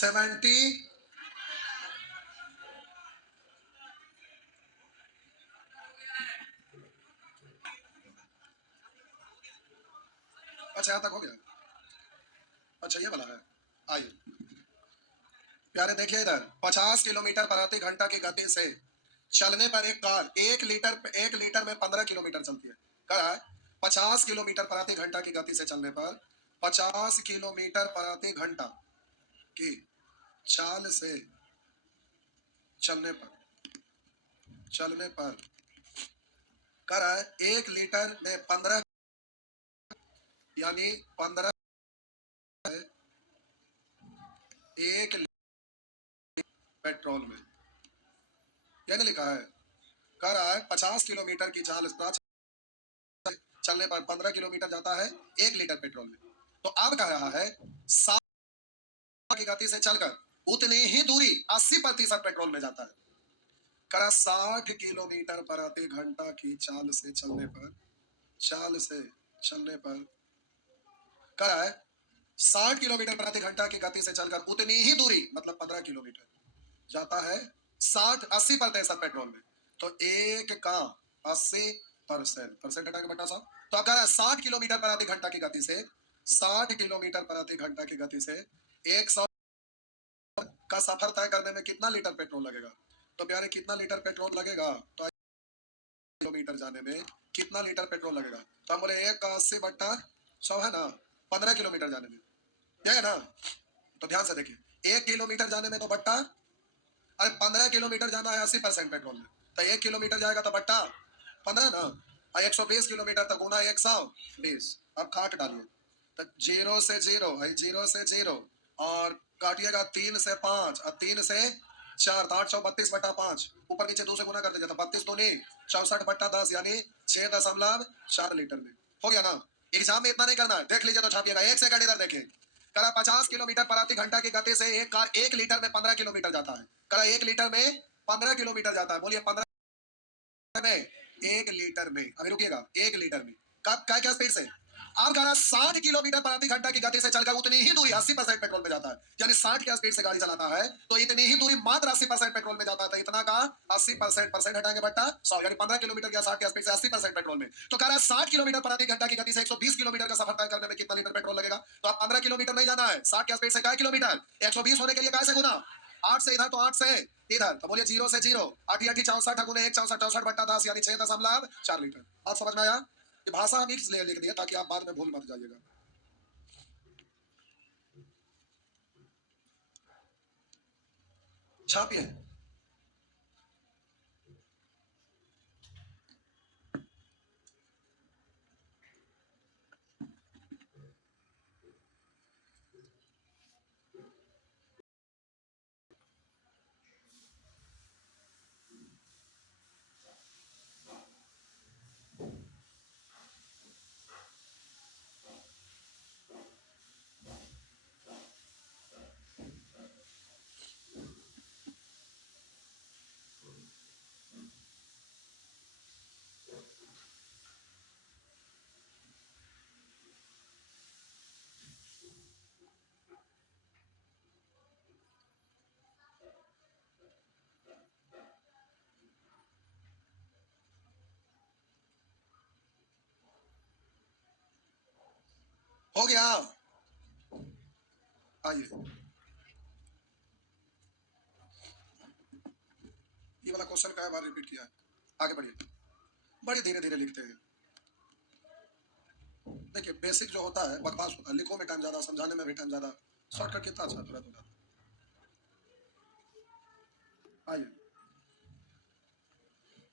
70। अच्छा यहां तक हो गया। अच्छा ये वाला है। आइए प्यारे देखिए इधर 50 किलोमीटर प्रति घंटा की गति से चलने पर एक कार 1 लीटर में 15 किलोमीटर चलती है। कह रहा है 50 किलोमीटर प्रति घंटा की गति से चलने पर 50 किलोमीटर प्रति घंटा की चाल से चलने पर कह रहा है 1 लीटर में 15 यानी 15 1 पेट्रोल में यानी लिखा है। कह रहा है 50 किलोमीटर की चाल चलने पर 15 किलोमीटर जाता है 1 लीटर पेट्रोल में। तो अब कह रहा है 60 की गति से चलकर उतनी ही दूरी 80% पेट्रोल में जाता है। कह रहा 60 किलोमीटर प्रति घंटा की चाल से चलने पर कह रहा है 60 किलोमीटर प्रति घंटा की गति से चलकर उतनी ही दूरी मतलब 15 किलोमीटर जाता है 80% पेट्रोल में। तो एक का 80% हटा के बटा 100। तो अगर 60 किलोमीटर प्रति घंटा की गति से 60 किलोमीटर प्रति घंटा की गति से 100 का सफर तय करने में कितना लीटर पेट्रोल लगेगा। तो प्यारे कितना लीटर पेट्रोल लगेगा। तो किलोमीटर जाने में कितना लीटर पेट्रोल लगेगा। तो हम बोले 1 का 80/100 है ना 15 किलोमीटर जाने में यह है ना। तो ध्यान से देखिए 1 किलोमीटर जाने में तो बट्टा अरे 15 किलोमीटर जाना है 80% पेट्रोल में। तो 1 किलोमीटर जाएगा तो बट्टा 15 ना। 120 किलोमीटर तक गुना 120। अब काट डालिए तो 0 से 0 0 से 0 और काटिएगा 3 से 5 और 3 से 4 तो 832/5 ऊपर नीचे 2 से गुना कर दीजिए तो 32 दूनी 64/10 यानी 6.4 लीटर में हो गया ना। एग्जाम में इतना नहीं करना है देख लीजिए तो छापिएगा। 1 सेकंड इधर देखिए। करा 50 किलोमीटर प्रति घंटा की गति से एक कार 1 लीटर में 15 किलोमीटर जाता है। करा 1 लीटर में 15 किलोमीटर जाता है। बोलिए 15 में 1 लीटर में अभी रुकिएगा 1 लीटर में कब क्या स्पीड से आप कह रहा 60 किलोमीटर प्रति घंटा की गति से चलकर उतनी ही दूरी 80% पेट्रोल में जाता है। यानी 60 की स्पीड से गाड़ी चलाता है तो इतनी ही दूरी मात्र 80% पेट्रोल में जाता है। इतना का 80% हटाएंगे बट्टा 100 यानी 15 किलोमीटर गया 60 की स्पीड से 80% पेट्रोल में। तो कह रहा है 60 किलोमीटर प्रति घंटा की गति से 120 किलोमीटर का सफर तय करने में कितना लीटर पेट्रोल लगेगा। तो आप 15 किलोमीटर नहीं जाना है 60 की स्पीड से क्या किलोमीटर 120 होने के लिए कैसे गुना 8 से इधर तो 8 से इधर तो बोलिए 0 से 0 8 8 64 गुने 1 64 64/10 यानी 6.4 लीटर। अब समझ में आया। ये भाषा हम इसलिए लिख दिया ताकि आप बाद में भूल मत जाइएगा। छापिए हो गया। आइए ये वाला क्वेश्चन कई बार रिपीट किया है। आगे बढ़िए बड़े धीरे धीरे लिखते हैं। देखिए बेसिक जो होता है बकवास होता है लिखो में टाइम ज्यादा समझाने में भी टाइम ज्यादा शॉर्टकट कितना अच्छा तुरंत होता। आइए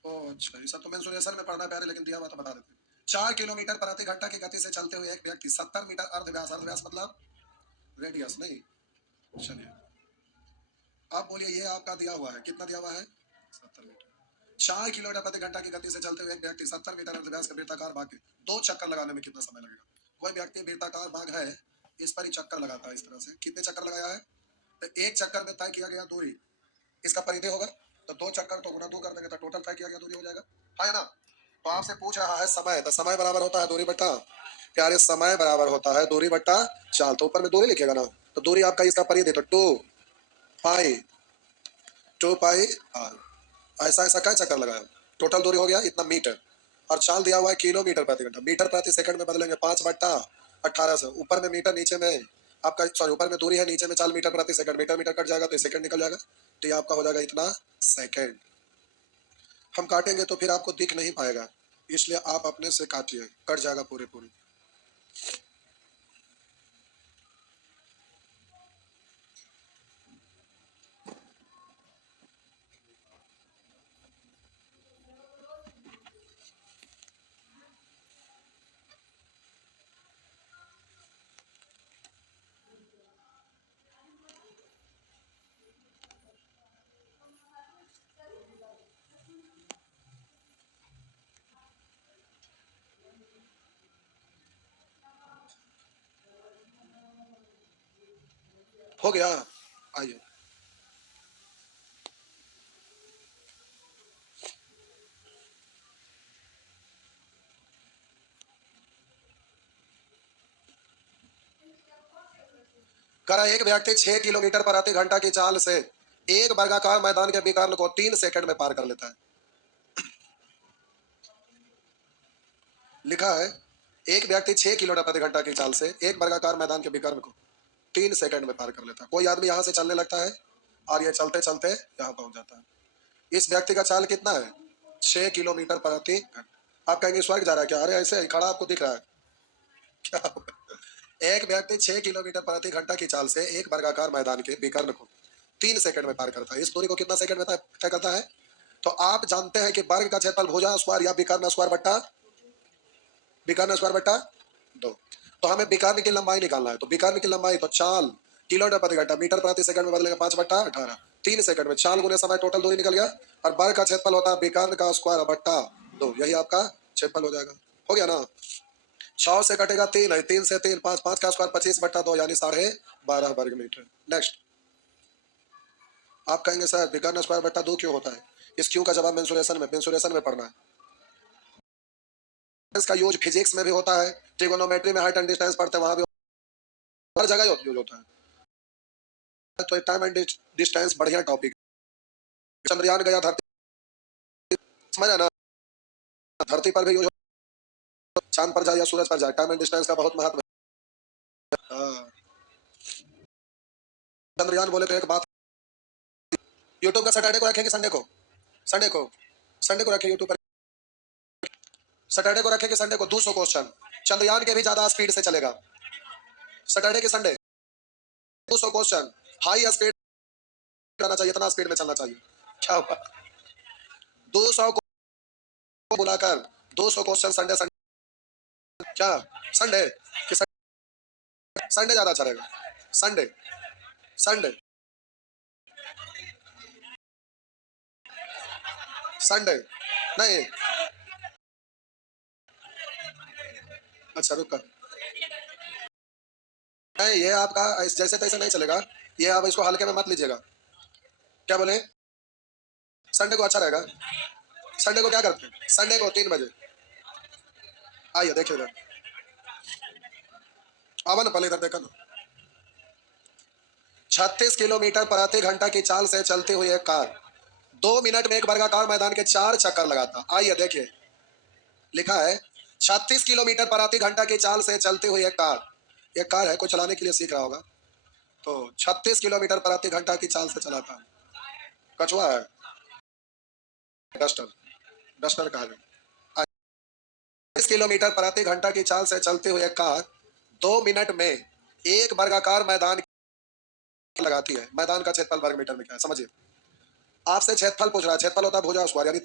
ओ अच्छा ये सब तो मेंसुरेशन में पढ़ना प्यारे लेकिन दिया हुआ तो बता देते हैं। 4 किलोमीटर प्रति घंटा की गति से चलते हुए एक व्यक्ति 70 मीटर अर्धव्यास मतलब रेडियस नहीं। चलिए आप बोलिए ये आपका दिया हुआ है कितना दिया हुआ है 70 मीटर। 4 किलोमीटर प्रति घंटा की गति से चलते हुए एक व्यक्ति 70 मीटर अर्धव्यास के वृत्ताकार भाग के 2 चक्कर लगाने में कितना समय लगेगा। कोई व्यक्ति वृत्ताकार भाग है इस पर ही चक्कर लगाता है इस तरह से कितने चक्कर लगाया है। तो एक चक्कर में तय किया गया दूरी इसका परिधि होगा तो 2 चक्कर तो गुना 2 कर देंगे तो टोटल तय किया गया दूरी हो जाएगा है ना। तो आपसे पूछ रहा है समय तो समय बराबर होता है दूरी बट्टा प्यारे समय बराबर होता है दूरी बट्टा चाल। तो ऊपर में दूरी लिखेगा ना तो दूरी आपका इसका परिधि तो 2 पाई 2 पाई आर। ऐसा ऐसा क्या चक्कर लगाया, टोटल दूरी हो गया इतना मीटर, और चाल दिया हुआ है किलोमीटर प्रति घंटा। मीटर प्रति सेकंड में बदलेंगे 5/1800 से, ऊपर में मीटर नीचे में आपका, सॉरी ऊपर में दूरी है नीचे में चाल मीटर प्रति सेकंड, मीटर मीटर कट जाएगा तो सेकंड निकल जाएगा, तो ये आपका हो जाएगा इतना सेकंड। हम काटेंगे तो फिर आपको दिख नहीं पाएगा, इसलिए आप अपने से काटिए, कट जाएगा पूरे पूरी। हो गया, आइए। करा एक व्यक्ति 6 किलोमीटर प्रति घंटा की चाल से एक वर्गाकार मैदान के विकर्ण को 3 सेकंड में पार कर लेता है। लिखा है एक व्यक्ति 6 किलोमीटर प्रति घंटा की चाल से एक वर्गाकार मैदान के विकर्ण को 3 सेकंड में पार कर लेता है। कोई आदमी यहाँ से चलने लगता है और ये चलते चलते यहाँ पहुंच जाता है। इस व्यक्ति का चाल कितना है, 6 किलोमीटर प्रति घंटा। आप कहेंगे स्वर्ग जा रहा है क्या, अरे ऐसे खड़ा आपको दिख रहा है क्या। एक व्यक्ति 6 किलोमीटर प्रति घंटा की चाल से एक वर्गाकार मैदान के विकर्ण को 3 सेकंड में पार करता है। इस दूरी को कितना सेकंड में तय करता है, तो आप जानते हैं कि वर्ग का क्षेत्रफल भुजा स्क्वायर या विकर्ण स्क्वायर बट्टा 2। तो हमें विकर्ण की लंबाई निकालना है, तो विकर्ण की लंबाई तो चाल किलोमीटर प्रति घंटा मीटर प्रति सेकंड में बदलेंगे 5/18, 3 सेकंड में चाल गुने समय टोटल दूरी निकल गया, और वर्ग का क्षेत्रफल होता है विकर्ण का स्क्वायर बट्टा 2, यही आपका क्षेत्रफल हो जाएगा। हो गया ना, 6 से कटेगा 3 है, 3 से 3 5, 5 का स्क्वायर 25/2 यानी 12.5 वर्ग मीटर। नेक्स्ट, आप कहेंगे सर विकर्ण स्क्वायर बट्टा 2 क्यों होता है, इस क्यों का जवाब मेंसुरेशन में पढ़ना है। इसका यूज फिजिक्स में भी होता है, ट्रिगोनोमेट्री में हाइट एंड डिस्टेंस पढ़ते हैं वहां भी, हर जगह यूज होता है। तो टाइम एंड डिस्टेंस बढ़िया टॉपिक। चंद्रयान गया धरती, समझ ना, धरती पर भी यूज, चांद पर जाए या सूरज पर जाए, टाइम एंड डिस्टेंस का बहुत महत्व है। चंद्रयान बोले तो एक बात, यूट्यूब का सैटरडे को रखेंगे, संडे को रखेंगे यूट्यूब पर, सैटरडे को रखेंगे संडे को 200 क्वेश्चन, चंद्रयान के भी ज्यादा स्पीड से चलेगा। सैटरडे के संडे 200 क्वेश्चन, हाई स्पीड रहना चाहिए, इतना स्पीड में चलना चाहिए। क्या हुआ, 200 को बुलाकर 200 क्वेश्चन संडे क्या संडे कि संडे ज्यादा अच्छा रहेगा, संडे संडे संडे नहीं, अच्छा रुक कर, नहीं ये आपका जैसे तैसे नहीं चलेगा, ये आप इसको हल्के में मत लीजिएगा। क्या बोले, संडे को अच्छा रहेगा। संडे को क्या करते हैं, संडे को 3 बजे आइए, देखिए इधर आवा ना, पहले इधर देखा ना। 36 किलोमीटर प्रति घंटा की चाल से चलती हुई एक कार 2 मिनट में एक वर्गाकार मैदान के 4 चक्कर लगाता। आइए देखिए, लिखा है 36 किलोमीटर प्रति घंटा की चाल से चलती हुई एक कार है, कोई चलाने के लिए सीख रहा होगा, तो 36 किलोमीटर प्रति घंटा की चाल से चलाता है। कछुआ है, डस्टर, डस्टर कहा है। 36 किलोमीटर प्रति घंटा की चाल से चलती हुई एक कार 2 मिनट में एक वर्गाकार मैदान लगाती है। मैदान का क्षेत्रफल वर्ग मीटर में क्या है, समझिए। आपसे क्षेत्रफल पूछ रहा है, क्षेत्रफल होता है भुजा स्क्वायर यानी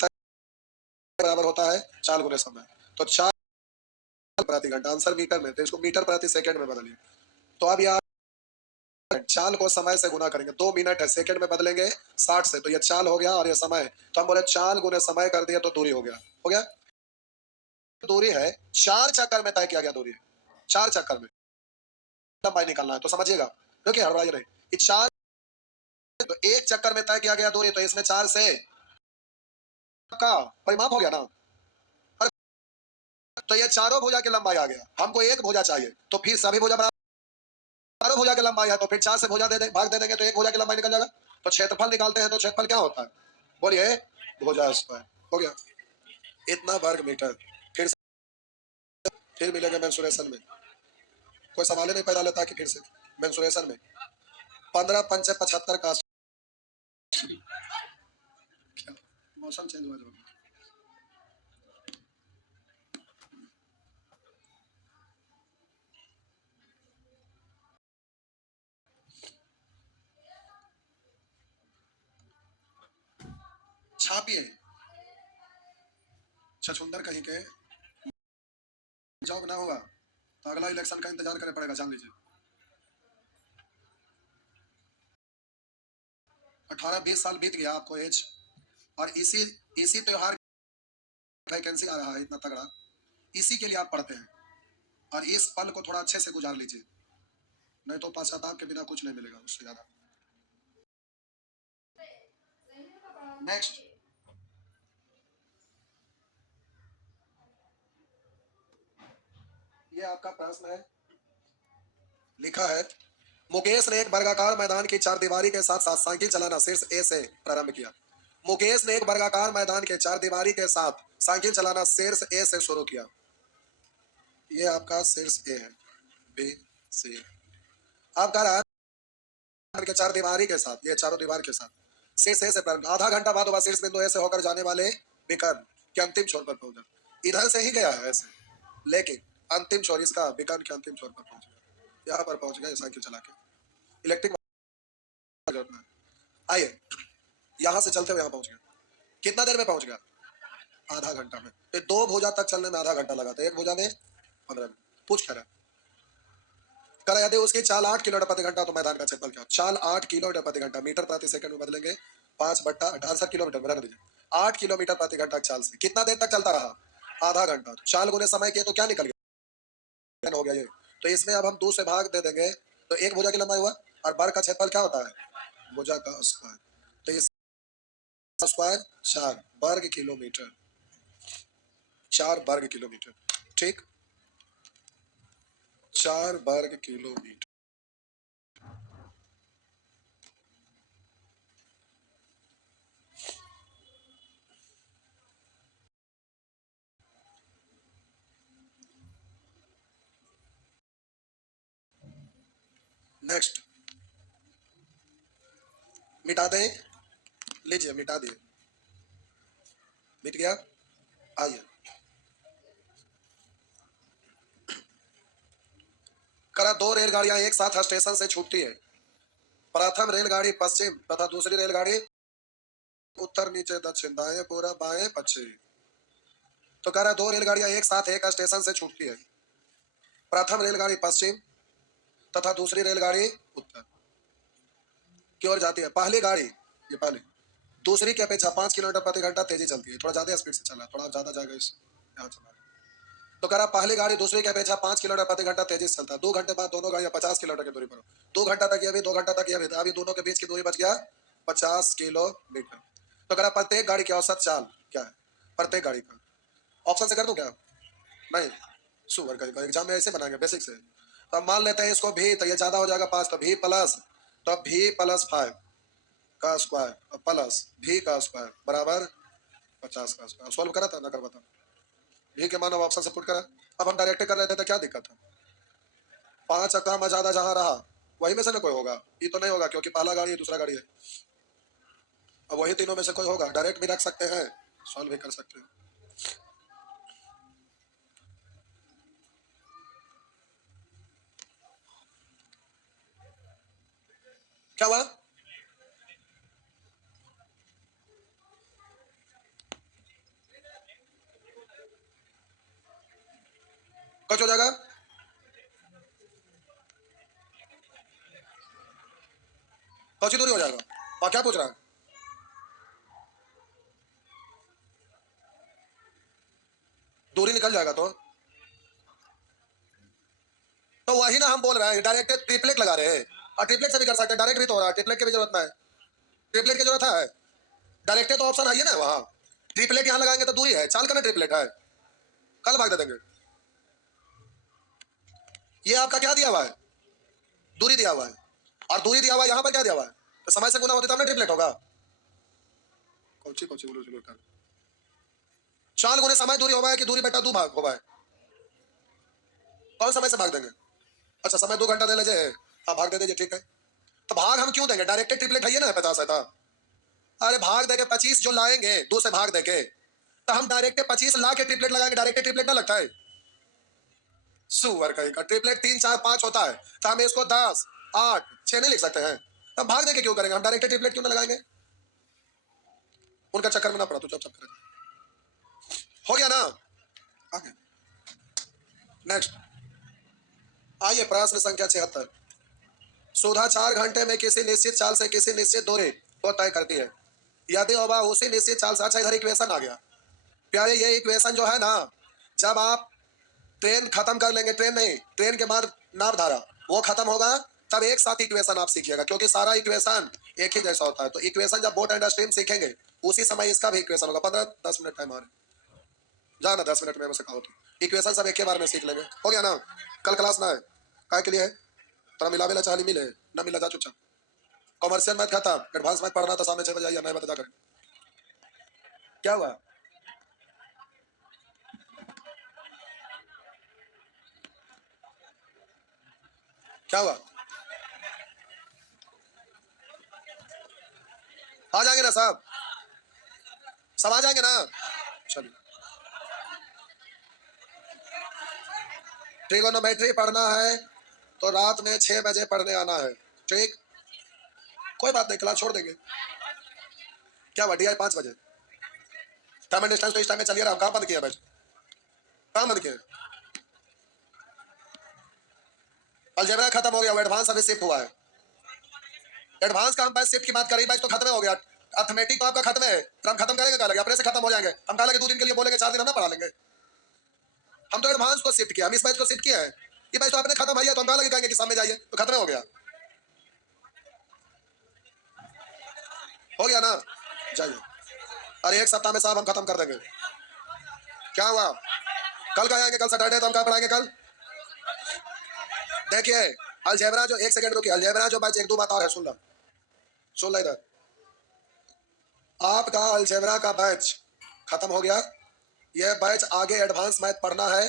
बराबर होता है चाल गुने समय, तो चाल प्रति घंटा, आंसर मीटर में, तो इसको मीटर प्रति सेकंड में बदलिए। तो अब यार चाल को समय से गुना करेंगे, 2 मिनट है, सेकंड में बदलेंगे 60 से, तो ये चाल हो गया और ये समय, तो हम बोले चाल गुने समय कर दिया तो दूरी हो गया, दूरी है 4 चक्कर में तय किया गया, दूरी है 4 चक्कर में, लंबाई निकालना है तो समझिएगा, देखिए हड़बड़ाइए नहीं, ये 4 तो 1 चक्कर में तय किया गया दूरी, तो इसमें 4 से का परिमाप हो गया ना। तो ये चारों भुजा की लंबाई आ गया, हमको एक भुजा चाहिए, तो फिर सभी भुजा बराबर, चारों भुजा की लंबाई है तो फिर 4 से भुजा भाग दे देंगे तो एक भुजा की लंबाई निकल जाएगा। तो क्षेत्रफल निकालते हैं तो क्षेत्रफल क्या होता है, बोलिए, भुजा स्क्वायर। हो गया, इतना वर्ग मीटर। फिर मिलेंगे मेंसुरेशन में, कोई सवाल ही नहीं पैदा लेता कि फिर से मेंसुरेशन में 15 पंचे 75 का मौसम चेंज हुआ जो छापिए, छछूंदर कहीं के जॉब ना होगा तो अगला इलेक्शन का इंतजार करना पड़ेगा, जान लीजिए। 18-20 साल बीत गया आपको एज, और इसी इसी त्योहार वैकेंसी आ रहा है इतना तगड़ा, इसी के लिए आप पढ़ते हैं, और इस पल को थोड़ा अच्छे से गुजार लीजिए, नहीं तो पश्चाताप के बिना कुछ नहीं मिलेगा उससे ज्यादा। नेक्स्ट, ये आपका प्रश्न है, लिखा है मुकेश ने एक वर्गाकार मैदान की चार दीवारी के साथ साथ साइकिल चलाना शीर्ष ए से प्रारंभ किया। मुकेश ने एक वर्गाकार मैदान के चार दीवारी के साथ साइकिल चलाना शीर्ष ए से शुरू किया। ये आपका शीर्ष ए है, बी सी। आप कह रहा है के चार दीवारी के साथ, ये चारों दीवार के साथ शीर्ष ए से प्रारंभ, आधा घंटा बाद वह शीर्ष बिंदु ए से होकर जाने वाले विकर्ण के अंतिम छोर पर पहुंचा। इधर से ही गया है ऐसे, लेकिन अंतिम छोर इसका विकर्ण के अंतिम छोर पर पहुंच गया, यहाँ पर पहुंच गया साइकिल चला के। इलेक्ट्रिक आइए, यहां से चलते हुए यहाँ पहुंच गया, कितना देर में पहुंच गया, आधा घंटा में। तो दो भुजा तक चलने में आधा घंटा लगा था, एक भुजा में 15 मिनट। पूछ कर यदि उसकी चाल 8 किलोमीटर प्रति घंटा तो मैदान का क्षेत्रफल क्या, चाल 8 किलोमीटर प्रति घंटा, मीटर प्रति सेकंड में बदलेंगे 5/68 किलोमीटर में, रहने दीजिए। 8 किलोमीटर प्रति घंटा चाल से कितना देर तक चलता रहा, आधा घंटा। चाल गुने समय किए तो क्या निकल गया, हो गया ये। तो इसमें अब हम 2 से भाग दे देंगे, तो एक भुजा की लंबाई हुआ, और वर्ग का क्षेत्रफल क्या होता है, भुजा का स्क्वायर। तो इस स्क्वायर 4 वर्ग किलोमीटर, 4 वर्ग किलोमीटर, ठीक, 4 वर्ग किलोमीटर। नेक्स्ट, मिटा दें, लीजिए मिटा दिए, मिट गया। आइए, करा दो रेलगाड़ियां एक साथ स्टेशन से छूटती है। प्रथम रेलगाड़ी पश्चिम तथा दूसरी रेलगाड़ी उत्तर, नीचे, दक्षिण, दाएं, पूरब, बाएं, पश्चिम। तो कह रहा दो रेलगाड़ियां एक साथ एक स्टेशन से छूटती है। प्रथम रेलगाड़ी पश्चिम तथा दूसरी रेलगाड़ी उत्तर की ओर जाती है। पहली गाड़ी, ये पहली, दूसरी की अपेक्षा 5 किलोमीटर प्रति घंटा तेजी चलती है, थोड़ा ज्यादा स्पीड से चला, थोड़ा ज्यादा जाएगा इस यहाँ चला। तो कह रहा पहली गाड़ी दूसरी की अपेक्षा 5 किलोमीटर प्रति घंटा तेजी से चलता है। 2 घंटे बाद दोनों गाड़ियां 50 किलोमीटर की दूरी पर, 2 घंटा तक ये भी, 2 घंटा तक ये भी, अभी दोनों के बीच की दूरी बच गया 50 किलोमीटर। तो कह रहा प्रत्येक गाड़ी की औसत चाल क्या है, प्रत्येक गाड़ी का। ऑप्शन से कर दूं क्या, नहीं, सुपर का एग्जाम में ऐसे बनाएंगे बेसिक से। तो अब मान लेते हैं इसको भी, तो ये ज्यादा हो जाएगा 5, तो भी प्लस, तो भी प्लस 5 का स्क्वायर प्लस भी का स्क्वायर बराबर 50 का स्क्वायर। सॉल्व करा था ना, करवा था, भी के मान ऑप्शन से पुट करा। अब हम डायरेक्ट कर रहे थे तो क्या दिक्कत है, 5 कम ज्यादा जहां रहा वही में से ना कोई होगा, ये तो नहीं होगा क्योंकि पहला गाड़ी है दूसरा गाड़ी है, अब वही तीनों में से कोई होगा। डायरेक्ट भी रख सकते हैं, सॉल्व भी कर सकते हैं। क्या हुआ, कुछ हो जाएगा, कौन दूरी हो जाएगा, और क्या पूछ रहा है, दूरी निकल जाएगा तो वही ना हम बोल रहे हैं, डायरेक्ट ट्रिपलेट लगा रहे हैं, और ट्रिपलेट से भी कर सकते हैं, डायरेक्ट भी तो हो रहा है, ट्रिपलेट की भी जरूरत ना है, ट्रिपलेट की जरूरत है, डायरेक्ट तो ऑप्शन है ना वहां, ट्रिपलेट यहाँ लगाएंगे तो दूरी है, चाल का ना ट्रिपलेट है, कल भाग दे देंगे। ये आपका क्या दिया हुआ है, दूरी दिया हुआ है, और दूरी दिया हुआ है, यहाँ पर क्या दिया हुआ है, तो समय से गुना होती तब ना ट्रिपलेट होगा। कौची कौची बोलो चलो कर। 4 गुने समय दूरी होगा कि दूरी बेटा 2 भाग होगा। कौन समय से भाग देंगे? अच्छा समय 2 घंटा दे लीजिए, हाँ भाग दे दीजिए, ठीक है। तो भाग हम क्यों देंगे? डायरेक्टेड ट्रिपलेट है ये ना 50 है था। अरे भाग देके 25 जो लाएंगे 2 से भाग देके, तो हम डायरेक्टेड 25 ला के ट्रिपलेट लगाएंगे। डायरेक्टेड ट्रिपलेट ना लगता है सुअर कहीं का। ट्रिपलेट 3 4 5 होता है, तो हम इसको 10 8 6 नहीं लिख सकते हैं? तब भाग देके क्यों करेंगे? हम डायरेक्टेड ट्रिपलेट क्यों ना लगाएंगे? उनका चक्कर में ना पड़ा तो चुप करेंगे। हो गया ना? आगे नेक्स्ट आइए, प्रश्न संख्या 76। सुधा 4 घंटे में किसी निश्चित चाल से किसी निश्चित दूरी को तय करती है। यदि वह उसी निश्चित चाल से, अच्छा इधर इक्वेशन आ गया प्यारे। ये इक्वेशन जो है ना, जब आप ट्रेन खत्म कर लेंगे, ट्रेन नहीं, ट्रेन के बाद नाव धारा वो खत्म होगा, तब एक साथ इक्वेशन आप सीखिएगा, क्योंकि सारा इक्वेशन एक ही जैसा होता है। तो इक्वेशन जब बोट एंड स्ट्रीम सीखेंगे उसी समय इसका भी इक्वेशन होगा। 15-10 मिनट टाइम आ रहा है, जाना 10 मिनट में बस कहो तो इक्वेशन सब एक ही बार में सीख लेंगे। हो गया ना? कल क्लास ना है काय के लिए है? तरा मिला मिला चाली मिले ना मिला जा चुपचाप। कॉमर्शियल मैथ खत्म, एडवांस मैथ पढ़ना था सामने 6 बजे आइए, नहीं बता करें। क्या हुआ? क्या हुआ? आ जाएंगे ना साहब? सब आ जाएंगे ना? चलिए, ट्रिगोनोमेट्री पढ़ना है तो रात में 6 बजे पढ़ने आना है, ठीक? कोई बात नहीं, क्लास छोड़ देंगे। क्या हुआ? DI 5 बजे टाइम एंड डिस्टेंस तो इस टाइम में चलिए रहा। कहाँ बंद किया बैच? कहाँ बंद किया? अलजेब्रा खत्म हो गया, एडवांस अभी शिफ्ट हुआ है। एडवांस का हम बैच शिफ्ट की बात करें, बैच तो खत्म हो गया। अर्थमेटिक तो आपका खत्म है, तो हम खत्म करेंगे, कहा लगे अपने से खत्म हो जाएंगे। हम कहा लगे 2 दिन के लिए बोलेंगे, 4 दिन हम ना पढ़ा लेंगे। हम तो एडवांस को शिफ्ट किया, हम इस बैच को शिफ्ट किया है। ये बैच तो आपने खत्म है, तो हम कहा लगे कहेंगे कि सामने जाइए, तो खत्म हो गया। हो गया ना? जाइए। अरे 1 सप्ताह में साहब हम खत्म कर देंगे। क्या हुआ? कल का आएंगे, कल सैटरडे, तो हम कहाँ पढ़ाएंगे कल? देखिए अलजेब्रा जो, 1 सेकंड रुकिए, अलजेब्रा जो बैच 1-2 बात और है, सुन लो इधर। आपका अलजेब्रा का बैच खत्म हो गया। यह बैच आगे एडवांस मैथ पढ़ना है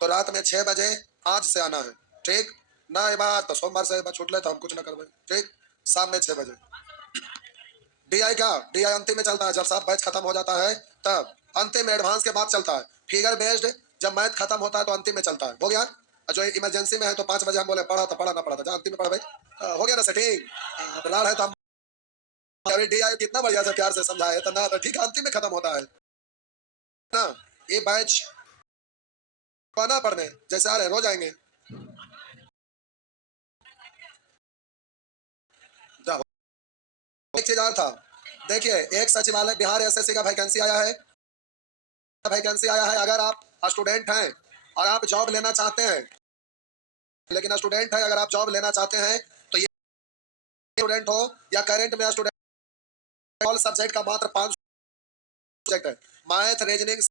तो रात में 6 बजे आज से आना है, ठीक ना? ये बात तो सोमवार से छूट ले तो हम कुछ ना करवाए, ठीक? शाम में 6 बजे। DI क्या? DI अंतिम में चलता है, जब सब बैच खत्म हो जाता है तब अंतिम में एडवांस के बाद चलता है। फिगर बेस्ड जब मैथ खत्म होता है तो अंतिम में चलता है। हो गया? जो इमरजेंसी में है तो 5 बजे हम बोले पढ़ा तो पढ़ा, ना पढ़ा तो जा अंतिम में पढ़ भाई। हो गया ना सेटिंग? लाड़ है तो हम DI कितना बढ़िया से प्यार से समझाए तो ना, तो ठीक है, अंतिम में खत्म होता है ना। ये बैच ना पढ़ने जैसे आ रहे रोज आएंगे। एक चीज और था, देखिए एक सचिवालय बिहार SSC का वैकेंसी आया है। वैकेंसी आया है, अगर आप स्टूडेंट हैं और आप जॉब लेना चाहते हैं, लेकिन स्टूडेंट है अगर आप जॉब लेना चाहते हैं तो ये स्टूडेंट हो या करंट में स्टूडेंट, ऑल सब्जेक्ट का मात्र 5 सब्जेक्ट है, मैथ रीजनिंग।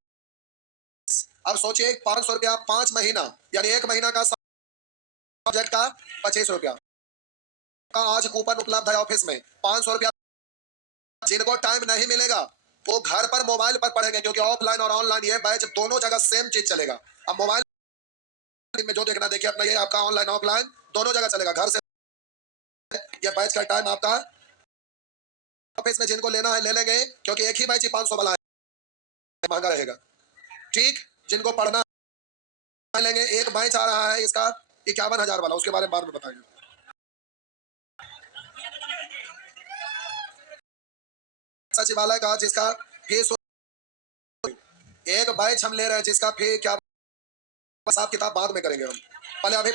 अब सोचिए 500 रुपया 5 महीना, यानी 1 महीना का सब्जेक्ट का 25 रुपया का आज कूपन उपलब्ध है ऑफिस में। 500 रुपया। जिनको टाइम नहीं मिलेगा वो घर पर मोबाइल पर पढ़ेंगे, क्योंकि ऑफलाइन और ऑनलाइन ये बैच दोनों जगह सेम चीज चलेगा। अब मोबाइल में जो देखना देखिए अपना, ये आपका ऑनलाइन ऑफलाइन दोनों जगह चलेगा। घर से ये बैच का टाइम आपका ऑफिस में जिनको लेना है ले लेंगे, क्योंकि एक ही बैच ही 500 वाला है, महंगा रहेगा, ठीक? जिनको पढ़ना लेंगे, एक बैच आ रहा है इसका 51,000 वाला, उसके बारे में बाद में बताएंगे। सचिवालय का जिसका फीस, एक बैच हम ले रहे हैं जिसका फी क्या, हिसाब किताब बाद में करेंगे हम, पहले अभी